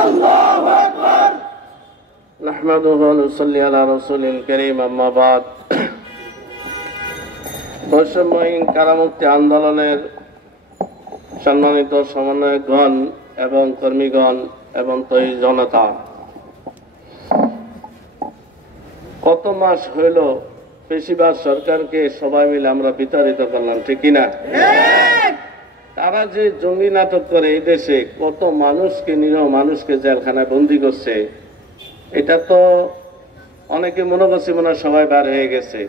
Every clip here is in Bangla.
আল্লাহু আকবার। নাহমাদুহু ওয়া নুসাল্লি আলা রাসূলিল কারীম, আম্মা বাদ। বৈষম্যহীন কারামুক্তি আন্দোলনের সম্মানিত সমন্বয়কগণ এবং কর্মীগণ এবং তৈরি জনতা, কত মাস হইল পেশিবাদ সরকারকে সবাই মিলে আমরা বিতাড়িত করলাম, ঠিক কিনা? তারা যে জঙ্গি নাটক করে এই দেশে কত মানুষকে, নিরীহ মানুষকে জেলখানায় বন্দি করছে, এটা তো অনেকে মনে করছে মনে হয় সবাই বার হয়ে গেছে।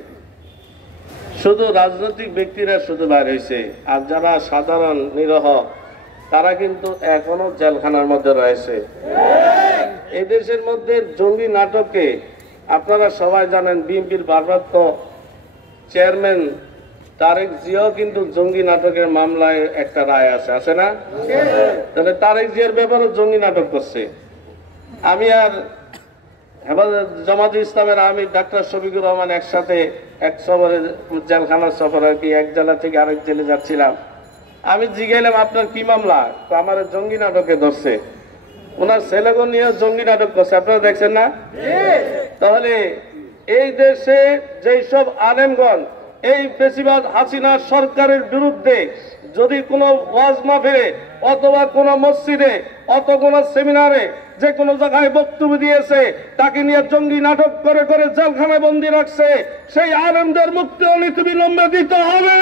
শুধু রাজনৈতিক ব্যক্তিরা শুধু বার হয়েছে, আর যারা সাধারণ নিরীহ তারা কিন্তু এখনো জেলখানার মধ্যে রয়েছে। এই দেশের মধ্যে জঙ্গি নাটকে আপনারা সবাই জানেন, বিএনপির ভারপ্রাপ্ত চেয়ারম্যান তারেক জিয়াও কিন্তু জঙ্গি নাটকের মামলায় একটা রায় আছে না? তাহলে তারেক জিয়ার ব্যাপারে জঙ্গি নাটক করছে। আমি আর জামাতে ইসলামের আমি ডাক্তার শফিকুর রহমান একসাথে এক সফরে, জেলখানার সফর আর কি, এক জেলা থেকে আরেক জেলে যাচ্ছিলাম। আমি জিজ্ঞাইলাম আপনার কি মামলা? তো আমার জঙ্গি নাটকে ধরছে। ওনার ছেলেগণ নিয়ে জঙ্গি নাটক করছে, আপনারা দেখছেন না? তাহলে এই দেশে যেই সব আলেমগণ এই ফেসিবাদ হাসিনা সরকারের বিরুদ্ধে যদি কোনো ওয়াজ মাহফিলে অথবা কোনো মসজিদে অথবা কোনো সেমিনারে যে কোনো জায়গায় বক্তব্য দিয়েছে, তাকে নিয়ে জঙ্গি নাটক করে করে জেলখানায় বন্দী রাখছে, সেই আলেমদের মুক্তি অনতিবিলম্বে দিতে হবে।